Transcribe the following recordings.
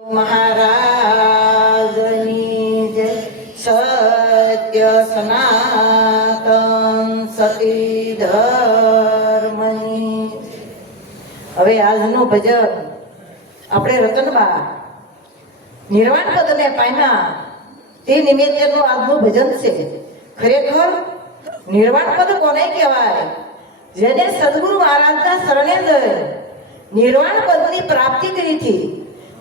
મહારાજની જય. સત્ય સનાતન સતી ધર્મની. હવે આજનું ભજન આપણે રતનબા નિર્વાણ પદને પામ્યા તે નિમિત્તેનું આજનું ભજન છે. ખરેખર નિર્વાણ પદ કોને કહેવાય? જેને સદગુરુ મહારાજના શરણે જઈ નિર્વાણ પદની પ્રાપ્તિ કરી હતી,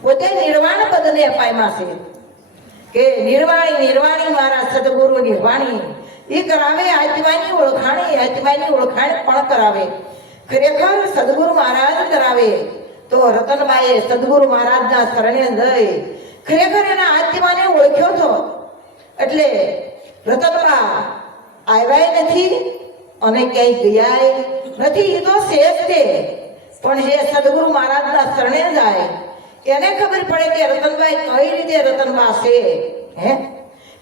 પોતે નિર્વાણ પદને પામ્યા છે. કે નિર્વાણી મારા સદગુરુ નિર્વાણી એ કરાવે આત્માની ઓળખાણી, આત્માની ઓળખાણ પણ કરાવે. ખરેખર સદગુરુ મહારાજ કરાવે તો રતનબાઈએ સદગુરુ મહારાજના શરણે જઈ ખરેખર એના આત્માને ઓળખ્યો હતો. એટલે રતનબા આવ્યા નથી અને ક્યાંય ગયા નથી. એ તો શેષ છે, પણ જે સદગુરુ મહારાજના શરણે જાય એને ખબર પડે કે રતનભાઈ કઈ રીતે રતનબા છે.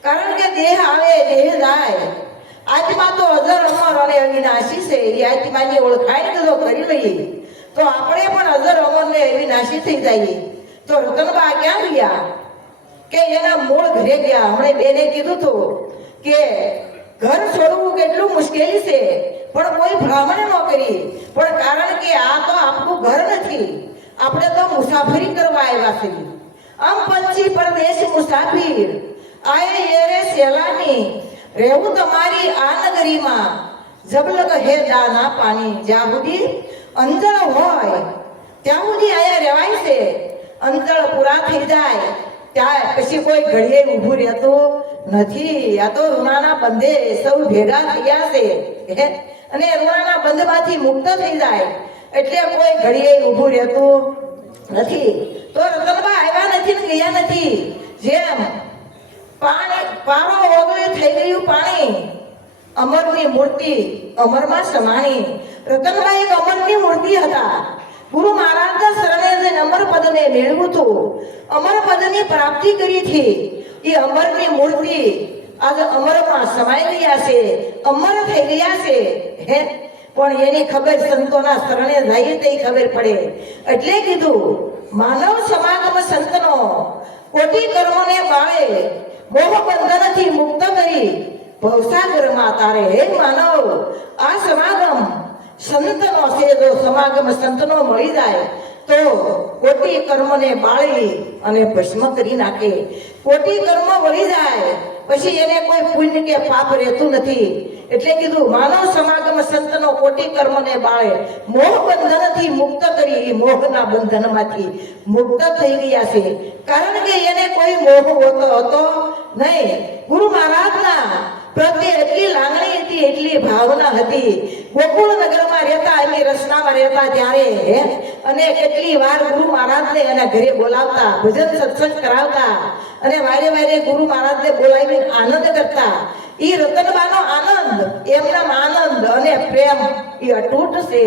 કારણ કે દેહ આવે દેહ જાય, આત્મા તો અજર અમર અને અવિનાશી છે. એ આત્માની ઓળખાણ જો કરી લઈએ તો આપણે પણ અજર અમર ને અવિનાશી થઈ જઈએ. તો રતનબા ક્યાં ગયા? કે એના મૂળ ઘરે ગયા. હમણે બેને કીધું હતું કે ઘર છોડવું કેટલું મુશ્કેલી છે, પણ કોઈ ભ્રમણ ન કરી. પણ કારણ કે આ તો આપણું ઘર નથી, આપણે તો મુસાફરી કરવા આવ્યા છીએ. આમ પંછી પરદેશ મુસાફિર આયે એરે સેલાની, રહેવું તમારી આ નગરીમાં જબલગ હે દાના પાણી. જ્યાં સુધી અંતર હોય ત્યાં સુધી અહીંયા રહેવાય છે. અંતર પૂરા થઈ જાય ત્યાં પછી કોઈ ઘડીએ ઊભું રહેતું નથી. આ તો ઋણાના બંધે સૌ ભેગા થયા છે અને ઋણાના બંધમાંથી મુક્ત થઈ જાય એટલે કોઈ ઘડીએ ઊભું રહેતું નથી. તો રતનબા આવ્યા નથી ને ગયા નથી. જેમ પાણી પારો ઓગળે થઈ ગયું પાણી, અમરની મૂર્તિ અમરમાં સમાણી. રતનબા એક અમરની મૂર્તિ હતા. ગુરુ મહારાજના શરણે જઈને અમર પદને મેળવ્યું હતું, અમર પદની પ્રાપ્તિ કરી હતી. એ અમરની મૂર્તિ આજે અમરમાં સમાઈ ગયા છે, અમર થઈ ગયા છે. પણ એની ખબર સંતોના શરણે જાય તે ખબર પડે. એટલે કીધું માનવ સમાગમ સંતનો કોટી કર્મોને બાળે, મોહ બંધનથી મુક્ત કરી ભવસાગરમાં તારે. હે માનવ, આ સમાગમ સંતનો છે. જો સમાગમ સંતનો મળી જાય તો કોટી કર્મને બાળી અને ભસ્મ કરી નાખે. કોટી કર્મ મળી જાય પછી એને કોઈ પુણ્ય કે પાપ રહેતું નથી. એટલે કીધું માનવ સમાગમ સંતનો કોટી કર્મને બાળે, મોહ બંધનથી મુક્ત કરી. એ મોહના બંધનમાંથી મુક્ત થઈ ગયા છે. કારણ કે એને કોઈ મોહ હતો નહીં. ગુરુ મહારાજના પ્રત્યે એટલી લાગણી હતી, એટલી ભાવના હતી. ગોકુળ નગરમાં રહેતા, એમની રચનામાં રહેતા ત્યારે અને કેટલી વાર ગુરુ મહારાજને એના ઘરે બોલાવતા, ભજન સત્સંગ કરાવતા અને વારે વારે ગુરુ મહારાજને બોલાવીને આનંદ કરતા. એ રતનબાનો આનંદ, એમના આનંદ અને પ્રેમ એ અતૂટ છે.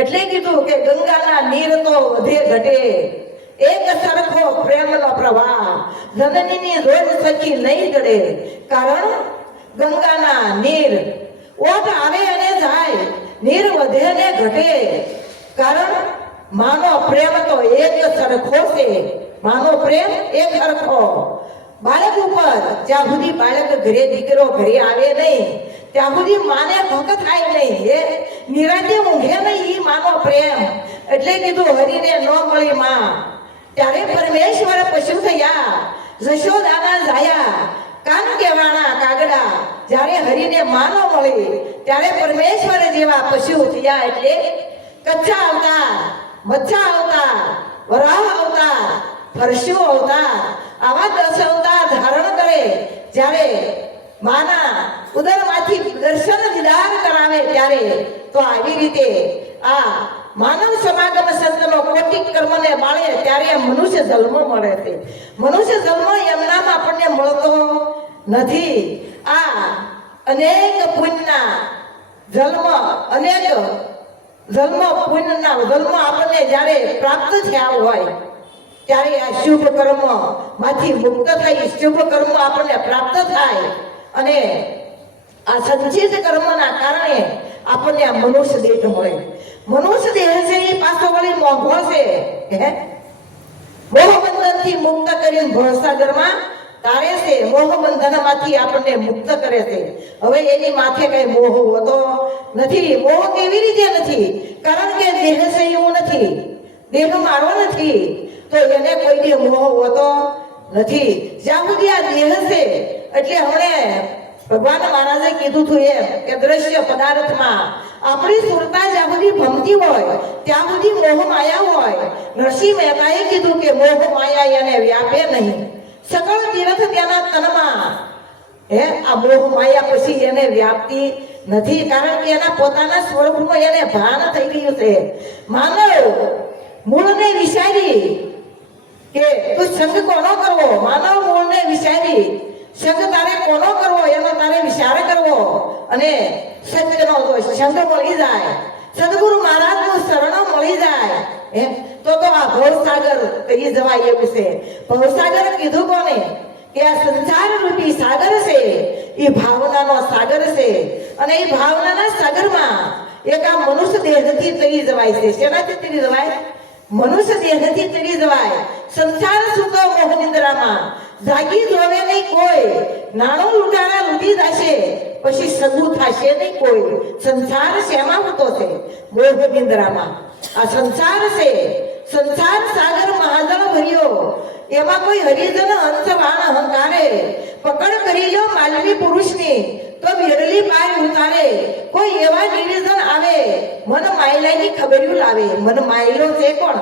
એટલે કીધું કે ગંગાના નીર તો વધે ઘટે, એક સરખો પ્રેમનો પ્રવાહ જનનીની રોજ સખી નહીં જડે. કારણ ગંગાના નીર ઓટ આવે અને જાય, નીર વધે ને ઘટે. કારણ માનો પ્રેમ તો એક સરખો છે. માનો પ્રેમ એક સરખો. બાળક ઉપર જ્યાં સુધી બાળક ઘરે દીકરો ઘરે આવે નહીં ત્યાં સુધી માને ભૂખ થાય નહીં, નિરાતે ઊંઘે નહીં. ઈ માનો પ્રેમ. એટલે કીધું હરીને ન મળી માં ત્યારે પરમેશ્વર પશુ થયા, જશોદાના જાયા કાન કેવાના કાગડા. જ્યારે હરીને માનો મળી ત્યારે પરમેશ્વર જેવા પશુ થયા. એટલે કચ્છા અવતાર, મચ્છા અવતાર, વરાહ અવતાર, પરશુ અવતાર, આવા 10 અવતાર ધારણ કરે. જ્યારે માના ઉદરમાંથી દર્શન દીદાર કરાવે ત્યારે તો આવી રીતે આ માનવ સમાગમ સંતનો કોટી કર્મને બાળે ત્યારે મનુષ્ય જન્મ મળે છે. મનુષ્ય જન્મ એમનામાં આપણને મળતો નથી. આ અનેક પુણ્યના જન્મ, અનેક જન્મ પુણ્યના જન્મ આપણને જ્યારે પ્રાપ્ત થયા હોય ત્યારે આ શુભ કર્મ માંથી મુક્ત થઈ શુભ કર્મ આપણને પ્રાપ્ત થાય અને આ સંચિત કર્મના કારણે આપણને આ મનુષ્ય દેહ મળે. મનુષ્ય દેહ છે એ પાછો વળી મોંઘો છે. મોહબંધનથી મુક્ત કરીને ભવસાગરમાં તારે છે. મોહબંધનમાંથી આપણને મુક્ત કરે છે. હવે એની માથે કઈ મોહ હોતો નથી. મોહ કેવી રીતે નથી? કારણ કે દેહ છે એવું નથી, દેહ મારો નથી, તો એને કોઈ દી મોહ હોતો નથી. જ્યાં સુધી આ દેહ છે એટલે હમણે ભગવાન મહારાજે કીધું હતું એમ કે દ્રશ્ય પદાર્થમાં આપણી સુરતા જ્યાં સુધી ભમતી હોય ત્યાં સુધી મોહ માયા હોય. નરસિંહ મહેતાએ કીધું કે મોહ માયા એને વ્યાપે નહીં. સકળ તીર્થ તેના તનમાં. આ મોહ માયા પછી એને વ્યાપતી નથી, કારણ કે એના પોતાના સ્વરૂપનું એને ભાન થઈ ગયું છે. માનવ મૂળને વિચારી કે તું સંગ કોનો કરવો, માનવ મૂળને વિચારી સંગ તારે કોનો કરવો એનો તારે વિચાર કરવો અને સત્યનો સંગ મળી જાય, સદગુરુ મહારાજનું શરણ મળી જાય તો આ ભવસાગર તરી જવાય એવું છે. ભવસાગર કીધું કોને? કે આ સંસાર રૂપી સાગર છે એ ભાવનાનો સાગર છે અને એ ભાવનાના સાગરમાં એક આ મનુષ્ય દેહથી તરી જવાય છે. શેનાથી તરી જવાય? મનુષ્ય દેહથી તરી જવાય. સંસાર સુતો મોહ નિંદ્રામાં જાગી જોવે નહીં કોઈ. નાણો લૂંટારા લૂંટી જશે પછી સગું થશે નહીં કોઈ. સંસાર શેમાં હોતો છે? મોહ નિંદ્રામાં. આ સંસાર છે. સંસાર સાગર મહાજળ ભર્યો, એમાં કોઈ હરિજન હંસ વાણ અહંકારે પકડ કરી લો માલવી પુરુષની તો વિરલી પાર ઉતારે. કોઈ એવા નિવેદન આવે મન માયલાની ખબર્યું લાવે. મન માયલો છે કોણ?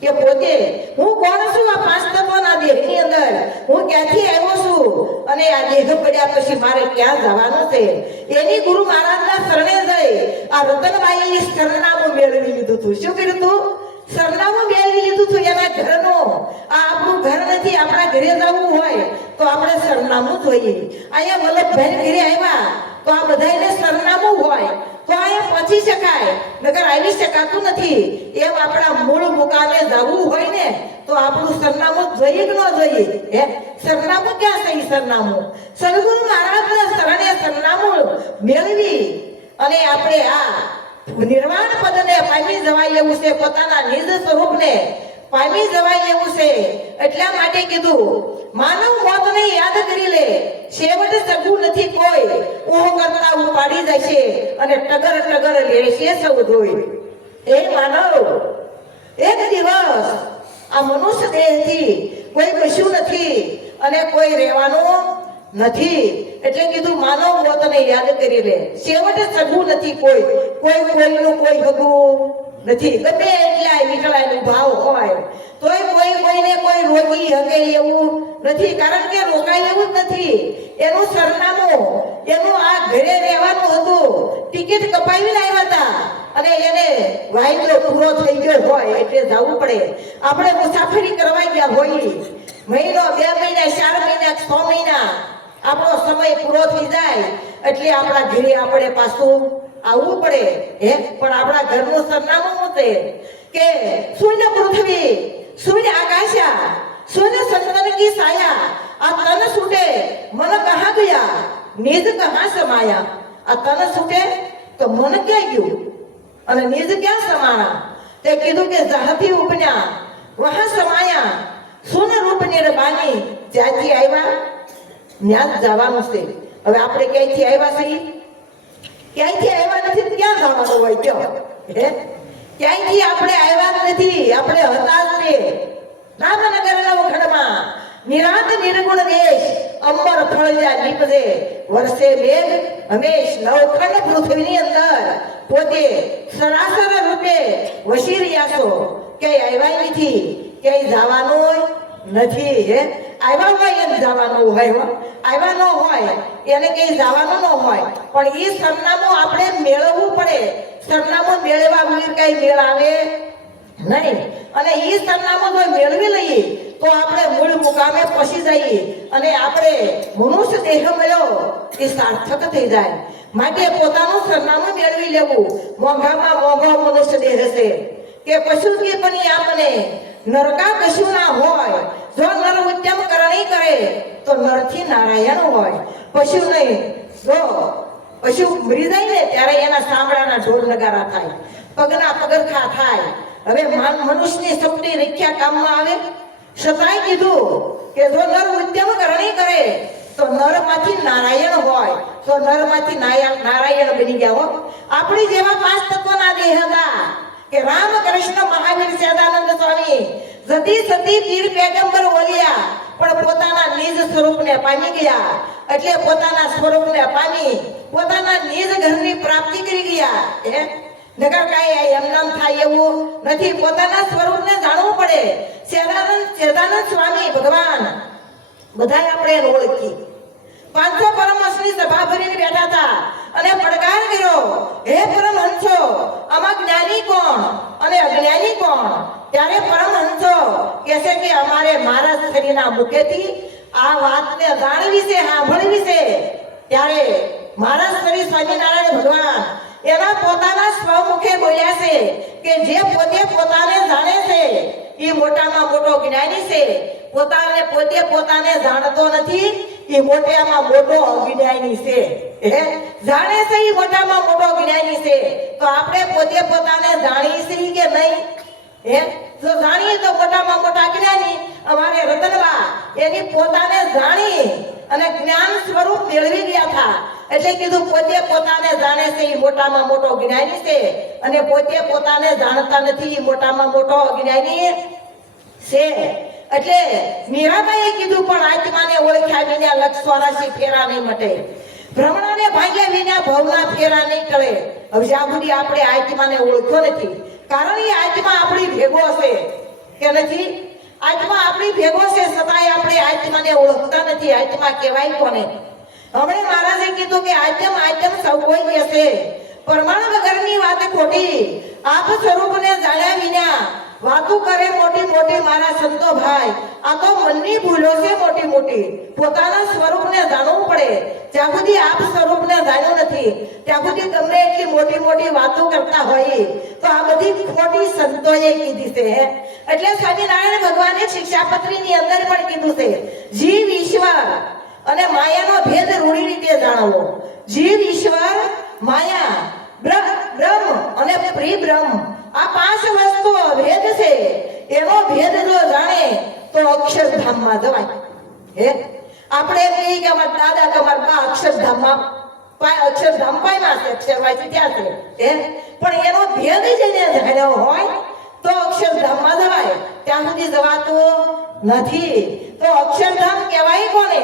કે પોતે હું કોણ છું? આ પાંચ તત્વના દેહની અંદર હું ક્યાંથી આવ્યો છું અને આ દેહ પડ્યા પછી મારે ક્યાં જવાનું છે? એની ગુરુ મહારાજના શરણે જઈ આ રતનબાઈએ સરનામું મેળવી લીધું હતું. શું કર્યું હતું? સરનામું મેળવી લીધું હતું એના ઘરનું. આ આપણું ઘર નથી. આપણા ઘરે જવું હોય તો આપણે સરનામું જોઈએ. અહીંયા વલ્લભભાઈ ઘરે આવ્યા તો આ બધાને સરનામું હોય તો અહીંયા પહોંચી શકાય, નકર આવી શકાતું નથી. એમ આપણા મૂળ મુકામે જવું હોય ને તો આપણું સરનામું જોઈએ કે ન જોઈએ? સરનામું ક્યાં છે? સરનામું સદગુરુ મહારાજના શરણે સરનામું મેળવી અને આપણે આ નિર્વાણ પદને પામી જવાય એવું છે. પોતાના નિજ સ્વરૂપને પામી જવાય એવું છે. એટલા માટે કીધું માનવ મોતને યાદ કરી લે, છેવટ સગું નથી કોઈ. ઊહ કરતા ઉપાડી જશે અને ટગર ટગર લેશે સૌ ધોઈ. એ માનવ એક દિવસ આ મનુષ્ય દેહથી કોઈ કશું નથી અને કોઈ રહેવાનું નથી. એટલે કીધું માનવ મોતને યાદ કરી લે, છેવટે સગું નથી કોઈ. કોઈ કોઈનું કોઈ હગું નથી. ગમે એટલા વિકળાયનો ભાવ હોય તોય કોઈ કોઈને કોઈ રોકી હકે એવું નથી, કારણ કે રોકાય એવું જ નથી. એનું સરનામું, એનું આ ઘરે રહેવાનું હતું. ટિકિટ કપાવીને આવ્યા હતા અને એને વાયદો પૂરો થઈ ગયો હોય એટલે જવું પડે. આપણે મુસાફરી કરવા ગયા હોય, મહિનો, 2 મહિના, 4 મહિના, 6 મહિના આપણો સમય પૂરો થઈ જાય એટલે આપણા ઘરે આપણે પાછું આવવું પડે. પણ આપણા ઘરનું સરનામું છે કે શૂન્ય પૃથ્વી, શૂન્ય આકાશા, શૂન્ય સંતન કી સાયા. આ તન છૂટે મન કહા ગયા, નિજ કહા સમાયા. આ તન છૂટે તો મન ક્યાં ગયું અને નિજ ક્યાં સમાણા? તે કીધું કે જહાથી ઉપન્યા વહા સમાયા. શૂન્ય રૂપ નિર્બાની, જ્યાંથી આવ્યા ત્યાં જવાનું છે. હવે આપણે ક્યાંયથી આવ્યા છીએ? ક્યાંયથી આવ્યા નથી, ક્યાં જવાનું હોય? ક્યાંયથી આપણે આવ્યા નથી. આપણે હતા જ તે રામનગરના વખડમાં નિરાંત નિર્ગુણ દેશ અંબર ફળિયા નીપજે વર્ષે મેઘ હંમેશ નવખંડ પૃથ્વીની અંદર પોતે સરાસર રૂપે વસી રહ્યા છો. ક્યાંય આવ્યા નથી, ક્યાંય જવાનું નથી. આવ્યા હોય એને જવાનું હોય, આવ્યા ન હોય એને કઈ જવાનું ન હોય. પણ એ સરનામું આપણે મેળવવું પડે. સરનામું મેળવવા વગર કઈ મેળ આવે નહીં. અને એ સરનામું જો મેળવી લઈએ તો આપણે મૂળ મુકામે પહોંચી જઈએ અને આપણે મનુષ્ય દેહ મળ્યો એ સાર્થક થઈ જાય. માટે પોતાનું સરનામું મેળવી લેવું. મોંઘામાં મોંઘો મનુષ્ય દેહ છે કે પશુ કે પણ આપણે નરકા કશું ના હોય. જો નર ઉદ્યમ કરણી કરે તો નરથી નારાયણ હોય. પશુ નહીં. જો પશુ મરી જાય ને ત્યારે એના સાંભળાના ઢોલ નગારા થાય, પગના પગરખા થાય હવે મનુષ્યની સપની રીખ્યા કામમાં આવે. છતાંય કીધું કે જો નર ઉદ્યમ કરણી કરે તો નરમાંથી નારાયણ હોય, તો નરમાંથી નારાયણ બની ગયા હો. આપણી જેવા 5 તત્વના દેહ હતા કે રામ કૃષ્ણ મહાવીર સદાનંદ સ્વામી જતી સતી પીર પેગંબર ઓલિયા પણ પોતાના નિજ સ્વરૂપને પામી ગયા. એટલે પોતાના સ્વરૂપને પામી પોતાના નિજ ઘરની પ્રાપ્તિ કરી ગયા. નગર કાંઈ એમ નામ થાય એવું નથી. પોતાના સ્વરૂપને જાણવું પડે. સદાનંદ સ્વામી ભગવાન બધાય આપણે ઓળખી. 500 પરમહંસની સભા ભરીને બેઠા હતા અને પડકાર કર્યો, હે પરમહંસો, આમાં જ્ઞાની કોણ અને અજ્ઞાની કોણ? ત્યારે પરમહંસો કહે છે કે અમારે મહારાજ શ્રીના મુખેથી આ વાતને જાણવી છે, સાંભળવી છે. ત્યારે મહારાજ શ્રી સ્વામિનારાયણ ભગવાન એના પોતાના સ્વમુખે બોલ્યા છે કે જે પોતે પોતાને જાણે છે એ મોટામાં મોટો જ્ઞાની છે. પોતે પોતાને જાણતો નથી એ મોટામાં મોટો અજ્ઞાની છે. જાણે છે એ મોટામાં મોટો જ્ઞાની છે. તો આપણે પોતે પોતાને જાણીએ છીએ કે નહીં? જો જાણીએ તો મોટામાં મોટા જ્ઞાની. અમારે રતનબા એની પોતાને જાણી અને જ્ઞાન સ્વરૂપ મેળવી ગયા હતા. એટલે કીધું પોતે પોતાને જાણે છે એ મોટામાં મોટો જ્ઞાની છે અને પોતે પોતાને જાણતા નથી એ મોટામાં મોટો અજ્ઞાની છે. એટલે મીરાબાઈએ કીધું પણ આત્માને ઓળખ્યા વિના લક્ષ 84 ફેરા નહીં મટે. ભ્રમણાને ભાગ્યા વિના ભવના ફેરા નહીં ટળે. હવે જ્યાં સુધી આપણે આત્માને ઓળખ્યો નથી, કારણ એ આત્મા આપણી ભેગો છે કે નથી? આત્મા આપણી ભેગો છે છતાંય આપણે આત્માને ઓળખતા નથી. આત્મા કહેવાય કોને? હમણે મહારાજે કીધું કે આત્મ સૌ કોઈ કહેશે, પ્રમાણ વગરની વાત ખોટી. આપ સ્વરૂપને જાણ્યા વિના વાતો કરે મોટી મોટી મારા સંતો ભાઈ. આ તો મનની ભૂલો છે મોટી મોટી. પોતાના સ્વરૂપને જાણવું પડે. જ્યાં સુધી આપ સ્વરૂપને જાણ્યું નથી ત્યાં સુધી ગમે એટલી મોટી મોટી વાતો કરતા હોય તો આ બધી ખોટી સંતોએ કીધી છે. એટલે સ્વામિનારાયણ ભગવાને શિક્ષાપત્રીની અંદર પણ કીધું છે, જીવ ઈશ્વર અને માયાનો ભેદ રૂઢી રીતે જાણવો. જીવ ઈશ્વર, માયા, બ્રહ્મ અને પરિબ્રહ્મ આ 5 વસ્તુઓ ભેદ છે. એનો ભેદ જો જાણે તો અક્ષરધામમાં જવાય. આપણે કહીએ કે અમારા દાદા કે અમારા બા અક્ષરધામ પામ્યા છે, અક્ષરવાસી ત્યાં છે. પણ એનો ભેદ જેને જાણ્યો હોય તો અક્ષરધામમાં જવાય. ત્યાં સુધી જવાતું નથી. તો અક્ષરધામ કહેવાય કોને?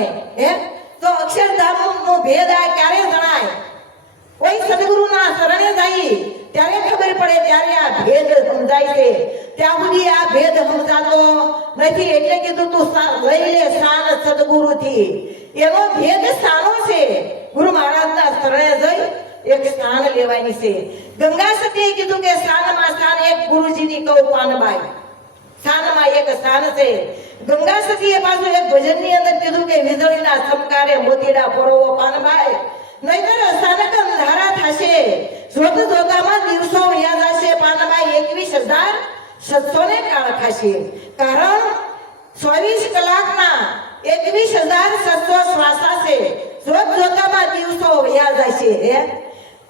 તો અક્ષરધામનો ભેદ આ ક્યારે જણાય? કોઈ સદગુરુના શરણે જાય ત્યારે ખબર પડે, ત્યારે આ ભેદ સમજાય છે. ત્યાં સુધી આ ભેદ સમજાતો નથી. એટલે કીધું તું લઈ લે સ્થાન સદગુરુથી. એનો ભેદ સ્થાનો છે. ગુરુ મહારાજના શરણે જઈ એક સ્થાન લેવાની છે. ગંગા સતીએ કીધું કે સ્થાનમાં સ્થાન એક ગુરુજીની કહું પાનબાઈ. સ્થાનમાં એક સ્થાન છે. ગંગા સતીએ પાછું એક ભજનની અંદર કીધું કે વીજળીના ચમકારે મોતીડા પરોવો પાનબાઈ. નહીતર સ્થાનક અંધારા થશે, જોત જોતામાં દિવસો વયા જશે પાનબાઈ. 21,700 કાળ થશે. કારણ 24 કલાકના 21,700 શ્વાસા છે. જોત જોતામાં દિવસો વયા જશે.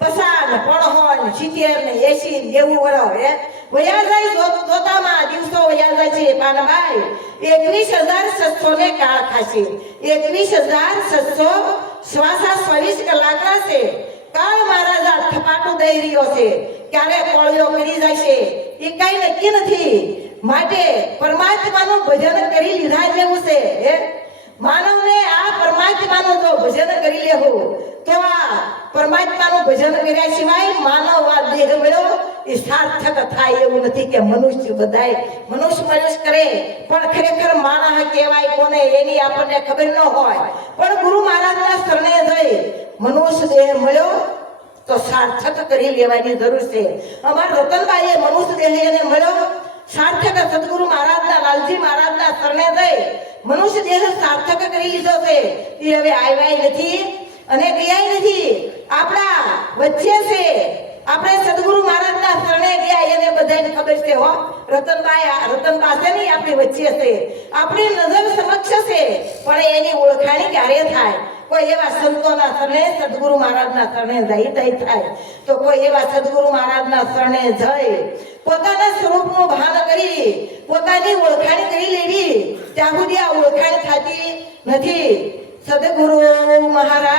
પસાર પણહોન 70 ને 80 90 વર્ષ વયા જાય. જોતામાં દિવસો વયા જાય છે પાનબાઈ. 21,700 કાળ થશે. 21,700 શ્વાસા 24 કલાકના છે. કાળ મહારાજા થપાટું દઈ રહ્યો છે, ક્યારે કોળિયો કરી જશે એ કઈ નક્કી નથી. માટે પરમાત્માનું ભજન કરી લીધા જેવું છે. માનવને આ પરમાત્માનું જો ભજન કરી લેવું તો આ પરમાત્માનું ભજન કર્યા સિવાય માનવ આ દેહ મળ્યો એ સાર્થક થાય એવું નથી. કે મનુષ્ય બધાય મનુષ્ય કરે પણ ખરેખર માનવ કહેવાય કોને એની આપણને ખબર ન હોય. પણ ગુરુ મહારાજના શરણે જઈ મનુષ્ય દેહ મળ્યો તો સાર્થક કરી લેવાની જરૂર છે. અમારા રતનબાઈએ મનુષ્ય દેહ એને મળ્યો સાર્થક. સદગુરુ મહારાજના લાલજી મહારાજના શરણે જઈ મનુષ્ય દેહ સાર્થક કરી લીધો છે. એ હવે આવ્યા નથી અને ગયા નથી, આપણા વચ્ચે છે. આપણે સદગુરુ મહારાજના શરણે ગયા એને બધાને ખબર છે. હો રતનબા છે નહીં આપણી વચ્ચે છે, આપણી નજર સમક્ષ છે. પણ એની ઓળખાણી ક્યારે થાય? કોઈ એવા સંતોના શરણે સદગુરુ મહારાજના શરણે જઈ તઈ થાય તો કોઈ એવા સદગુરુ મહારાજના શરણે જઈ પોતાના સ્વરૂપનું ભાન કરી પોતાની ઓળખાણ કરી લેવી ત્યાં સુધી આ ઓળખાણ થતી નથી. સદગુરુ મહારાજ